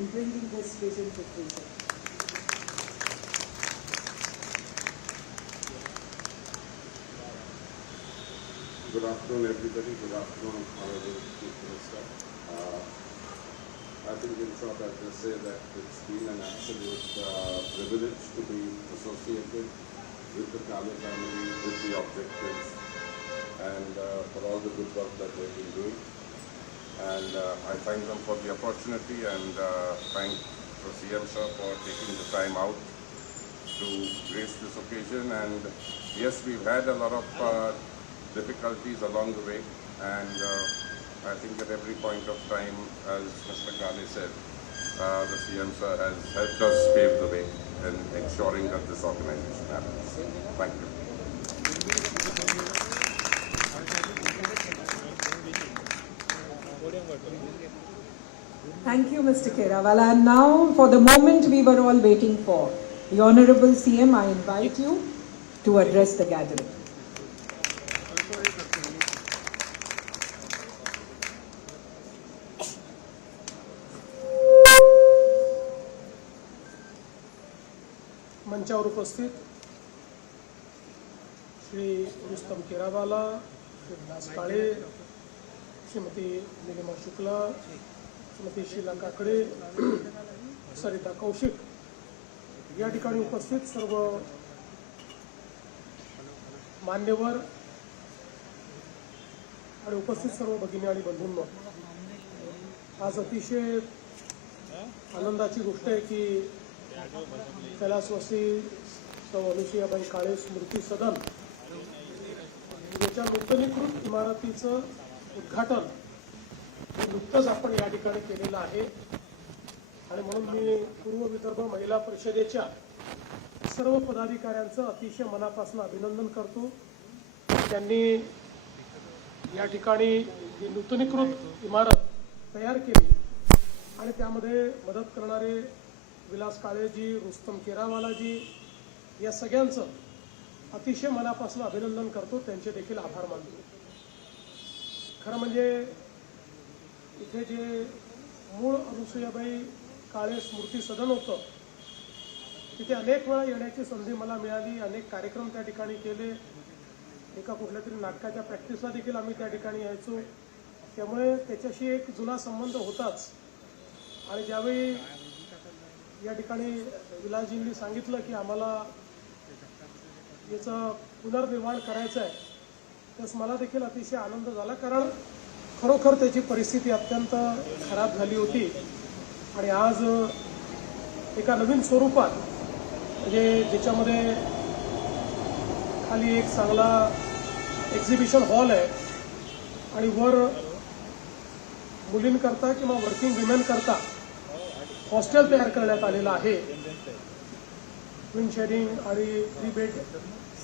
in bringing this vision to fruition. Good afternoon, everybody. Good afternoon, Honorable Chief Minister. Uh, I think in short, I'll just say that it's been an absolute uh, privilege to be associated with the Kale family, with the objectives, and uh, for all the good work that they've been doing. And uh, I thank them for the opportunity and uh, thank the CM sir for taking the time out to grace this occasion. And yes, we've had a lot of uh, difficulties along the way, and I think at every point of time, as Mr. Kale said, uh, the CM sir has helped us pave the way in ensuring that this organization happens. Thank you. Thank you, Mr. Kerawala. And now, for the moment we were all waiting for, the Honorable CM, I invite you to address the gathering. मंचावर उपस्थित श्री रुस्तम केरावाला श्री विलास काळे श्रीमती निलिमा शुक्ला श्रीमती शीला काकडे सरिता कौशिक या ठिकाणी उपस्थित सर्व मान्यवर आणि उपस्थित सर्व भगिनी आणि बंधूंना आज अतिशय आनंदाची गोष्ट आहे की कैलासवासी सौ अनुसुयाबाई काळे स्मृती सदन याच्या नूतनीकृत इमारतीचं उद्घाटन नुकतंच आपण या ठिकाणी केलेलं आहे. आणि म्हणून मी पूर्व विदर्भ महिला परिषदेच्या सर्व पदाधिकाऱ्यांचं अतिशय मनापासून अभिनंदन करतो. त्यांनी या ठिकाणी जी नूतनीकृत इमारत तयार केली आणि त्यामध्ये मदत करणारे विलास काळेजी रुस्तम केरावालाजी या सगळ्यांचं अतिशय मनापासून अभिनंदन करतो. त्यांचे देखील आभार मानतो. खरं म्हणजे इथे जे मूळ अनुसुयाबाई काळे स्मृती सदन होतं तिथे अनेक वेळा येण्याची संधी मला मिळाली अनेक कार्यक्रम त्या ठिकाणी केले. एका कुठल्या तरी नाटकाच्या प्रॅक्टिसला देखील आम्ही त्या ठिकाणी यायचो. त्यामुळे त्याच्याशी एक जुना संबंध होताच. आणि ज्यावेळी या ठिकाणी विलासजींनी सांगितलं की आम्हाला याचं पुनर्निर्माण करायचं आहे त्यास मला देखील अतिशय आनंद झाला. कारण खरोखर त्याची परिस्थिती अत्यंत खराब झाली होती. आणि आज एका नवीन स्वरूपात म्हणजे ज्याच्यामध्ये खाली एक चांगला एक्झिबिशन हॉल आहे. आणि वर मुलींकरता किंवा वर्किंग विमेन करता हॉस्टेल तयार करण्यात आलेलं आहे. ट्विन शेअरिंग आणि थ्री बेड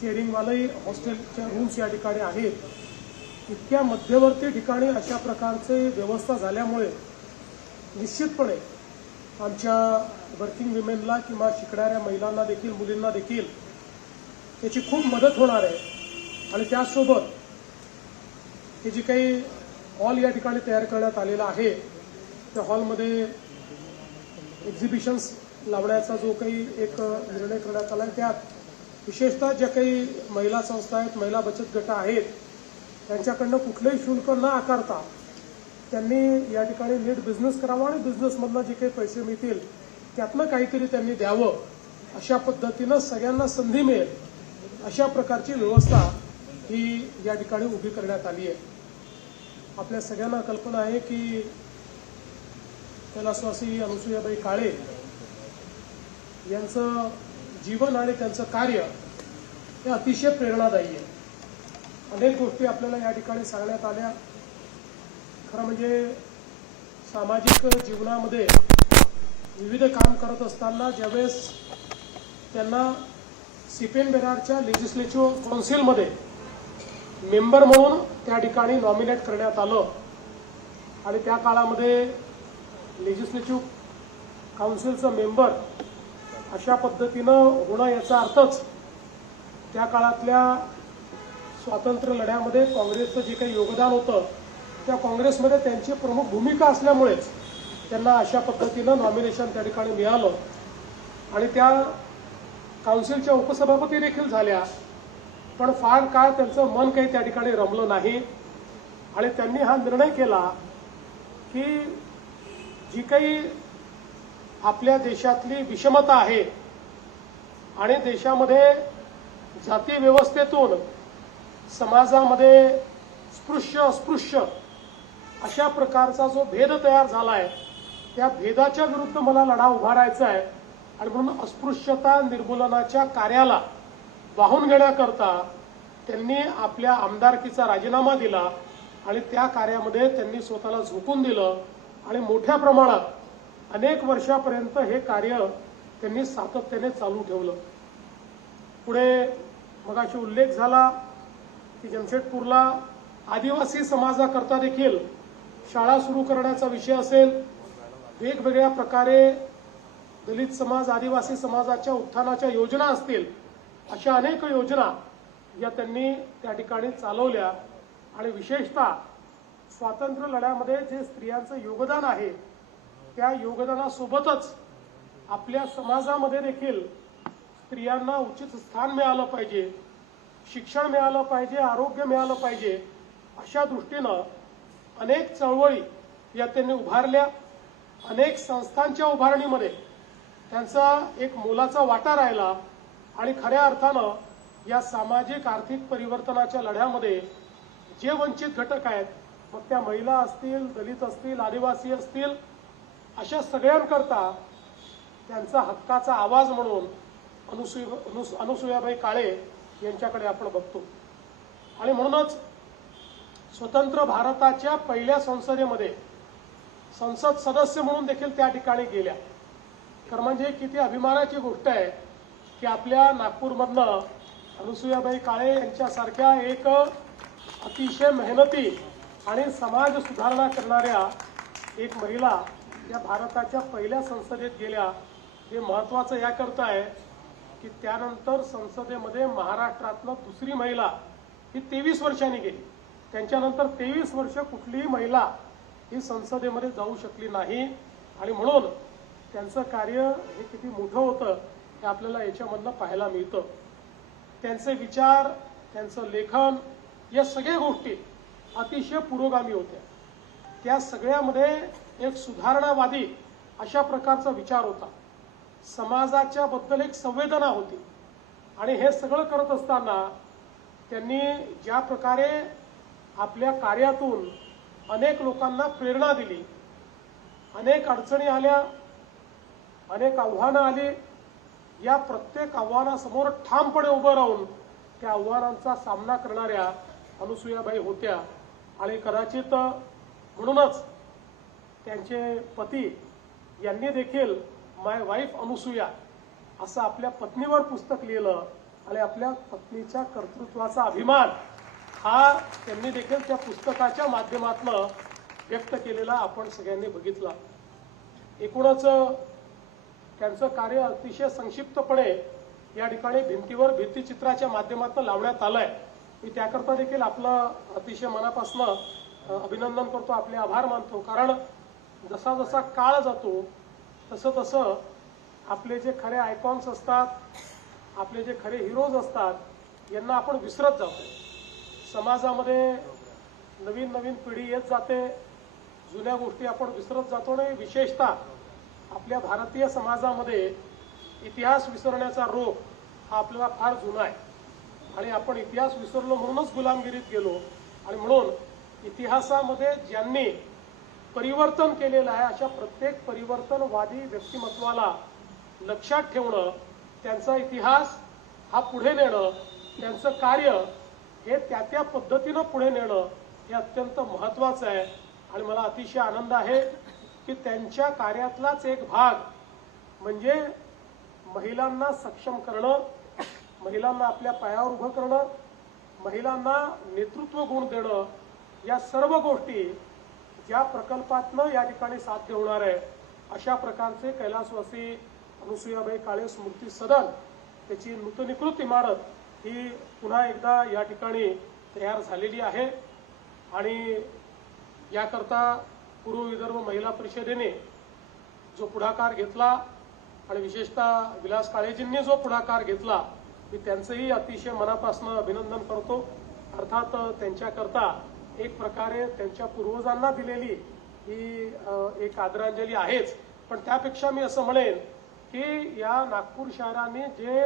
शेअरिंगवालाही हॉस्टेलच्या रूम्स या ठिकाणी आहेत. इतक्या मध्यवर्ती ठिकाणी अशा प्रकारचे व्यवस्था झाल्यामुळे निश्चितपणे आमच्या वर्किंग विमेनला किंवा शिकणाऱ्या महिलांना देखील मुलींना देखील त्याची खूप मदत होणार आहे. आणि त्याचसोबत हे जी काही हॉल या ठिकाणी तयार करण्यात आलेला आहे त्या हॉलमध्ये एक्झिबिशन्स लावण्याचा जो काही एक निर्णय करण्यात आला आहे त्यात विशेषतः ज्या काही महिला संस्था आहेत महिला बचत गट आहेत त्यांच्याकडनं कुठलंही शुल्क न आकारता त्यांनी या ठिकाणी नीट बिझनेस करावा आणि बिझनेसमधनं जे काही पैसे मिळतील त्यातनं काहीतरी त्यांनी द्यावं अशा पद्धतीनं सगळ्यांना संधी मिळेल अशा प्रकारची व्यवस्था ही या ठिकाणी उभी करण्यात आली आहे. आपल्या सगळ्यांना कल्पना आहे की कैलासवासी अनुसुयाबाई काळे यांचं जीवन आणि त्यांचं कार्य हे अतिशय प्रेरणादायी आहे. अनेक गोष्टी आपल्याला या ठिकाणी सांगण्यात आल्या. खरं म्हणजे सामाजिक जीवनामध्ये विविध काम करत असताना ज्यावेळेस त्यांना सिपेन बेरारच्या लेजिस्लेटिव्ह काउन्सिलमध्ये मेंबर म्हणून त्या ठिकाणी नॉमिनेट करण्यात आलं. आणि त्या काळामध्ये लेजिस्लेटिव्ह काउन्सिलचं मेंबर अशा पद्धतीनं होणं याचा अर्थच त्या काळातल्या स्वातंत्र्य लढ्यामध्ये काँग्रेसचं जे काही योगदान होतं त्या काँग्रेसमध्ये त्यांची प्रमुख भूमिका असल्यामुळेच त्यांना अशा पद्धतीनं नॉमिनेशन त्या ठिकाणी मिळालं. आणि त्या काउन्सिलच्या उपसभापती देखील झाल्या. पण फार काळ त्यांचं मन काही त्या ठिकाणी रमलं नाही. आणि त्यांनी हा निर्णय केला की जी काही आपल्या देशातली विषमता आहे आणि देशामध्ये जाती व्यवस्थेतून समाजामध्ये स्पृश्य अस्पृश्य अशा प्रकारचा जो भेद तयार झाला आहे त्या भेदाच्या विरुद्ध मला लढा उभारायचा आहे आणि म्हणून अस्पृश्यता निर्मूलनाच्या कार्याला वाहून घेण्याकरता त्यांनी आपल्या आमदारकीचा राजीनामा दिला आणि त्या कार्यामध्ये त्यांनी स्वतःला झोकून दिलं आणि मोठ्या प्रमाणात अनेक वर्षापर्यंत हे कार्य त्यांनी सातत्याने चालू ठेवलं. पुढे मगाशी उल्लेख झाला की जमशेदपूरला आदिवासी समाजाकरता देखील शाळा सुरू करण्याचा विषय असेल वेगवेगळ्या प्रकारे दलित समाज आदिवासी समाजाच्या उत्थानाच्या योजना असतील अशा अनेक योजना या त्यांनी त्या ठिकाणी चालवल्या. आणि विशेषतः स्वातंत्र्य लढ्यामध्ये जे स्त्रियांचं योगदान आहे त्या योगदानासोबतच आपल्या समाजामध्ये देखील स्त्रियांना उचित स्थान मिळालं पाहिजे. शिक्षण मिळालं पाहिजे आरोग्य मिळालं पाहिजे अशा दृष्टीनं अनेक चळवळी या त्यांनी उभारल्या. अनेक संस्थांच्या उभारणीमध्ये त्यांचा एक मोलाचा वाटा राहिला आणि खऱ्या अर्थानं या सामाजिक आर्थिक परिवर्तनाच्या लढ्यामध्ये जे वंचित घटक आहेत मग त्या महिला असतील दलित असतील आदिवासी असतील अशा सगळ्यांकरता त्यांचा हक्काचा आवाज म्हणून अनुसुय अनुस अनुसुयाबाई काळे यांच्याकडे आपण बघतो. आणि म्हणूनच स्वतंत्र भारताच्या पहिल्या संसदेमध्ये संसद सदस्य म्हणून देखील त्या ठिकाणी गेल्या. तर म्हणजे किती अभिमानाची गोष्ट आहे की आपल्या नागपूरमधनं अनुसुयाबाई काळे यांच्यासारख्या एक अतिशय मेहनती आणि समाज सुधारणा करणाऱ्या एक महिला या भारताच्या पहिल्या संसदेत गेल्या. हे महत्वाचं याकरता आहे. की त्यानंतर संसदेमध्ये महाराष्ट्रातनं दुसरी महिला ही तेवीस वर्षांनी गेली. त्यांच्यानंतर तेवीस वर्ष कुठलीही महिला ही संसदेमध्ये जाऊ शकली नाही. आणि म्हणून त्यांचं कार्य हे किती मोठं होतं हे आपल्याला याच्यामधनं पाहायला मिळतं. त्यांचे विचार त्यांचं लेखन या सगळ्या गोष्टी अतिशय पुरोगामी होत्या. त्या सगळ्यामध्ये एक सुधारणावादी अशा प्रकारचा विचार होता. समाजाच्या बद्दल एक संवेदना होती. आणि हे सगळं करत असताना त्यांनी ज्या प्रकारे आपल्या कार्यातून अनेक लोकांना प्रेरणा दिली. अनेक अडचणी आल्या अनेक आव्हानं आली. या प्रत्येक आव्हानासमोर ठामपणे उभं राहून त्या आव्हानांचा सामना करणाऱ्या अनुसुयाबाई होत्या. आणि कदाचित म्हणूनच त्यांचे पती यांनी देखील माय वाईफ अनुसुया असं आपल्या पत्नीवर पुस्तक लिहिलं आणि आपल्या पत्नीच्या कर्तृत्वाचा अभिमान हा त्यांनी देखील त्या पुस्तकाच्या माध्यमातून व्यक्त केलेला आपण सगळ्यांनी बघितला. एकूणच त्यांचं कार्य अतिशय संक्षिप्तपणे या ठिकाणी भिंतीवर भित्तीचित्राच्या माध्यमातून लावण्यात आलंय. मी त्याकरता देखील आपलं अतिशय मनापासनं अभिनंदन करतो आपले आभार मानतो. कारण जसा जसा काळ जातो तसं तसं आपले जे खरे आयकॉन्स असतात आपले जे खरे हिरोज असतात यांना आपण विसरत जातो समाजामध्ये नवीन नवीन पिढी येत जाते जुन्या गोष्टी आपण विसरत जातो आणि विशेषतः आपल्या भारतीय समाजामध्ये इतिहास विसरण्याचा रोग हा आपल्याला फार जुना आहे. आणि आपण इतिहास विसरलो म्हणूनच गुलामगिरीत गेलो. आणि म्हणून इतिहासामध्ये ज्यांनी परिवर्तन केलेलं आहे. अशा प्रत्येक परिवर्तनवादी व्यक्तिमत्वाला लक्षात ठेवणं त्यांचा इतिहास हा पुढे नेणं त्यांचं कार्य हे त्या त्या पद्धतीनं पुढे नेणं हे अत्यंत महत्वाचं आहे. आणि मला अतिशय आनंद आहे की त्यांच्या कार्यातलाच एक भाग म्हणजे महिलांना सक्षम करणं महिलांना आपल्या पायावर उभं करणं महिलांना नेतृत्व गुण देणं या सर्व गोष्टी ज्या प्रकल्पातनं या ठिकाणी साध्य होणार आहे अशा प्रकारचे कैलासवासी अनुसुयाबाई काळे स्मृती सदन त्याची नूतनीकृत इमारत ही पुन्हा एकदा या ठिकाणी तयार झालेली आहे. आणि याकरता पूर्व विदर्भ महिला परिषदेने जो पुढाकार घेतला आणि विशेषतः विलास काळेजींनी जो पुढाकार घेतला मी त्यांचंही अतिशय मनापासून अभिनंदन करतो. अर्थात त्यांच्याकरता एक प्रकारे त्यांच्या पूर्वजांना दिलेली ही एक आदरांजली आहेच. पण त्यापेक्षा मी असं म्हणेन की या नागपूर शहराने जे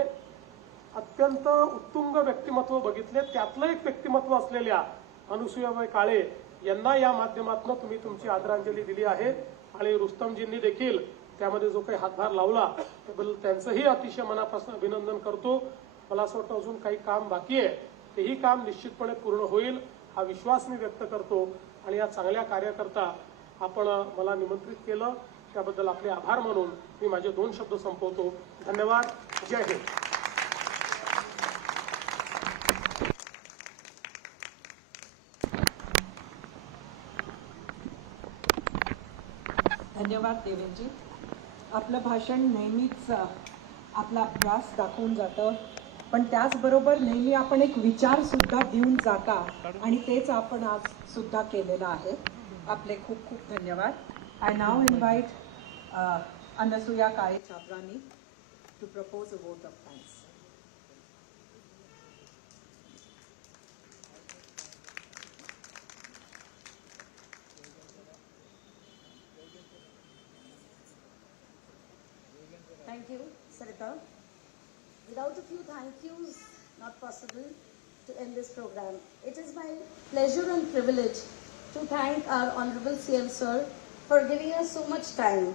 अत्यंत उत्तुंग व्यक्तिमत्व बघितले त्यातलं एक व्यक्तिमत्व असलेल्या अनुसुयाबाई काळे यांना या माध्यमातून तुम्ही तुमची आदरांजली दिली आहे. आणि रुस्तमजींनी देखील त्यामध्ये जो काही हातभार लावला त्याबद्दल त्यांचंही अतिशय मनापासून अभिनंदन करतो. मला असं वाटतं अजून काही काम बाकी आहे. तेही काम निश्चितपणे पूर्ण होईल. हा विश्वास मी व्यक्त करतो आणि या चांगल्या कार्याकरता आपण मला निमंत्रित केलं. त्याबद्दल आपले आभार मानून मी माझे दोन शब्द संपवतो. धन्यवाद. जय हिंद. धन्यवाद देवेंजी आपलं भाषण नेहमीच आपला अभ्यास दाखवून जातं. पण त्याचबरोबर नेहमी आपण एक विचार सुद्धा देऊन जाता. आणि तेच आपण आज सुद्धा केलेलं आहे. आपले खूप खूप धन्यवाद. I now invite Anusuya Kale छात्रांनी to propose a vote of thanks Thank you, Sarita. Without a few thank yous, not possible to end this program. It is my pleasure and privilege to thank our Honorable CM Sir for giving us so much time.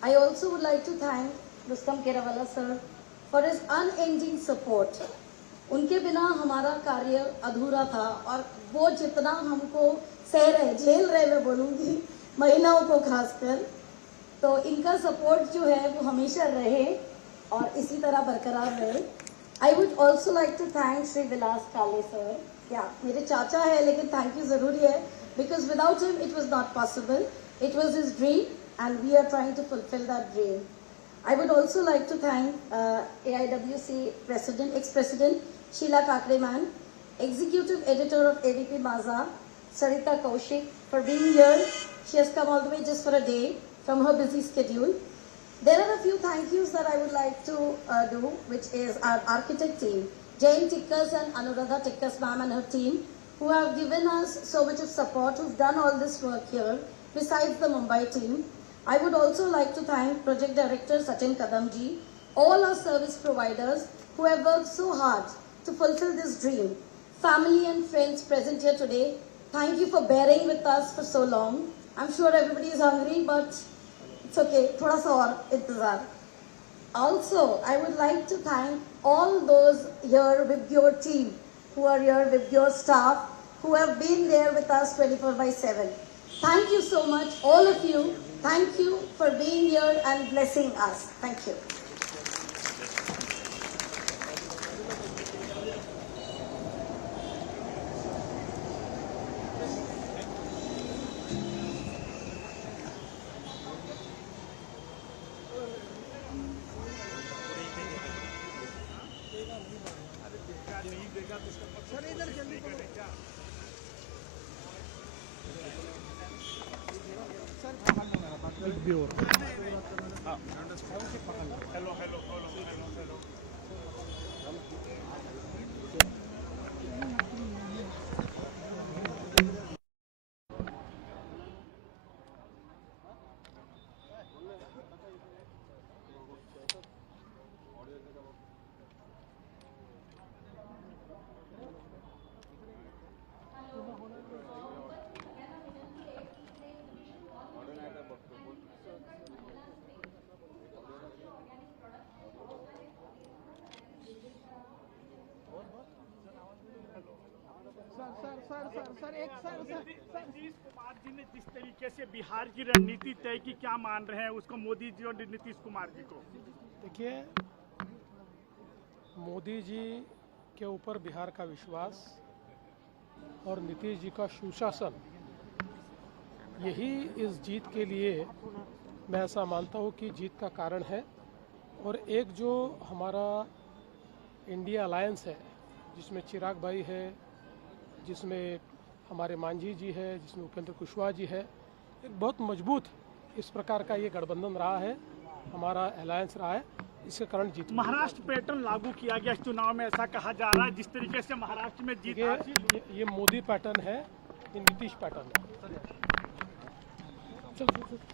I also would like to thank Rustam Kerawala Sir for his unending support. उनके बिना हमारा कार्य अधूरा था और वो जितना हमको सह रहे झेल रहे मैं बोलूँगी महिलाओं को खासकर तो इनका सपोर्ट जो है वो हमेशा रहे और इसी तरह बरकरार रहे I would also like to thank Shri Vilas Kale sir क्या मेरे चाचा है लेकिन थैंक यू जरूरी है because without him it was not possible it was his dream and we are trying to fulfil that dream I would also like to thank uh, AIWC President, ex-President Sheila Kakreman, Executive Editor of AVP Maza, Sarita Kaushik, for being here. She has come all the way just for a day from her busy schedule. There are a few thank yous that I would like to uh, do, which is our architect team, Jane Tikkas and Anuradha Tikkas ma'am and her team, who have given us so much of support, who've done all this work here, besides the Mumbai team. I would also like to thank Project Director Sachin Kadamji, all our service providers who have worked so hard to fulfill this dream. Family and friends present here today, thank you for bearing with us for so long. I'm sure everybody is hungry, but it's okay. Thoda sa aur. Also, I would like to thank all those here with your team, who are here with your staff, who have been there with us 24 by 7. Thank you so much, all of you. Thank you for being here and blessing us. Thank you. biuro. Nitish Kumar ji ने जिस तरीके से बिहार की रणनीति तय की क्या मान रहे हैं उसको मोदी जी और नीतीश कुमार जी को? देखिए मोदी जी के ऊपर बिहार का विश्वास और नीतीश जी का सुशासन यही इस जीत के लिए मैं ऐसा मानता हूँ कि जीत का कारण है। और एक जो हमारा इंडिया अलायंस है जिसमें चिराग भाई है जिसमें हमारे मांझी जी है जिसमें उपेंद्र कुशवाहा जी है। एक बहुत मज़बूत इस प्रकार का ये गठबंधन रहा है हमारा अलायंस रहा है। इसके कारण जीत महाराष्ट्र पैटर्न लागू किया गया इस चुनाव में ऐसा कहा जा रहा है जिस तरीके से महाराष्ट्र में जीत हासिल ये, ये मोदी पैटर्न है ये नीतीश पैटर्न है। चल, चल, चल।